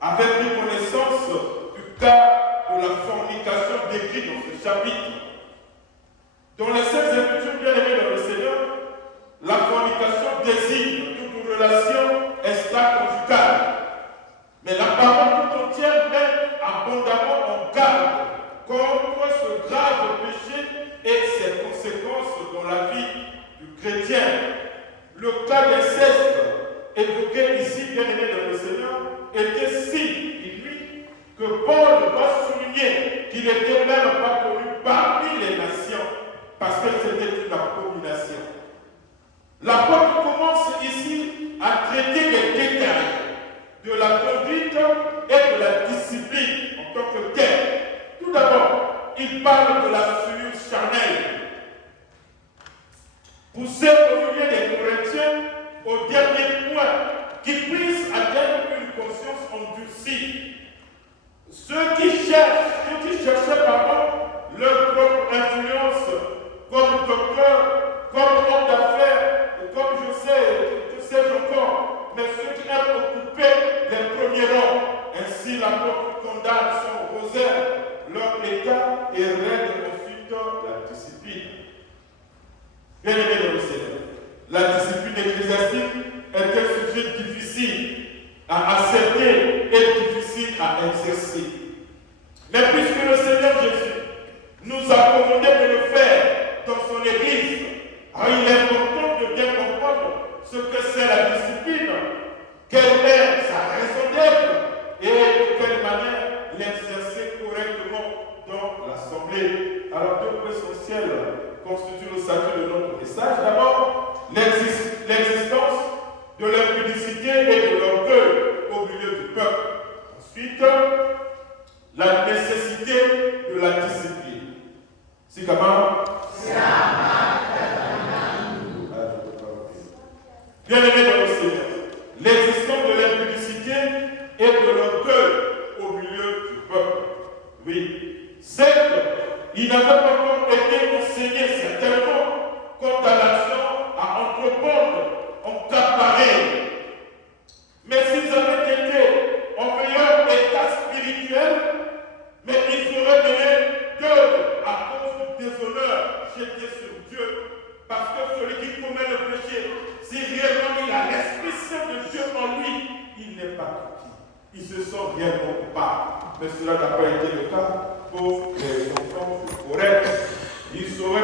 avait pris connaissance du cas de la fornication décrit dans ce chapitre. Dans les Saintes Écritures bien aimées dans le Seigneur, la fornication désigne toute relation extra-conjugale. Mais la parole tout entière met abondamment en garde contre ce grave péché et ses conséquences dans la vie du chrétien. Le cas d'inceste évoqué ici, bien aimé dans le Seigneur, était si inique que Paul doit souligner qu'il n'était même pas connu parmi les nations, parce que c'était une abomination. L'apôtre commence ici à traiter les détails de la conduite et de la discipline en tant que telle. Tout d'abord, il parle de la souillure charnelle. Pousser au milieu des Corinthiens au dernier point, qu'ils puissent atteindre une conscience endurcie. Ceux qui cherchaient leur propre influence comme docteur, comme homme d'affaires, comme je sais encore, mais ceux qui aiment occuper les premiers rangs. Ainsi, l'apôtre condamne son rosaire, leur état et règle ensuite la discipline. Bien aimé dans le Seigneur, la discipline ecclésiastique est un sujet difficile à accepter et difficile à exercer. Mais puisque le Seigneur Jésus nous a commandé de le faire dans son Église, alors il est important de bien comprendre ce que c'est la discipline, quelle est sa raison d'être et de quelle manière l'exercer correctement dans l'Assemblée. Alors deux points essentiels constituent le salut de notre message. D'abord, l'existence de l'impudicité et de l'orgueil au milieu du peuple. Ensuite, la nécessité de la discipline. Si comment? Bien aimé dans le Seigneur, l'existence de l'impudicité et de l'orgueil au milieu du peuple. Oui, certes, il n'avait pas encore été enseigné certainement quant à l'action à entreprendre en cas pareil. Mais s'ils avaient été en meilleur état spirituel, mais ils auraient mené deuil à cause du déshonneur jeté sur Dieu. Parce que celui qui commet le péché, si réellement il a l'Esprit Saint de Dieu en lui, il n'est pas petit. Il se sent réellement coupable. Mais cela n'a pas été le cas pour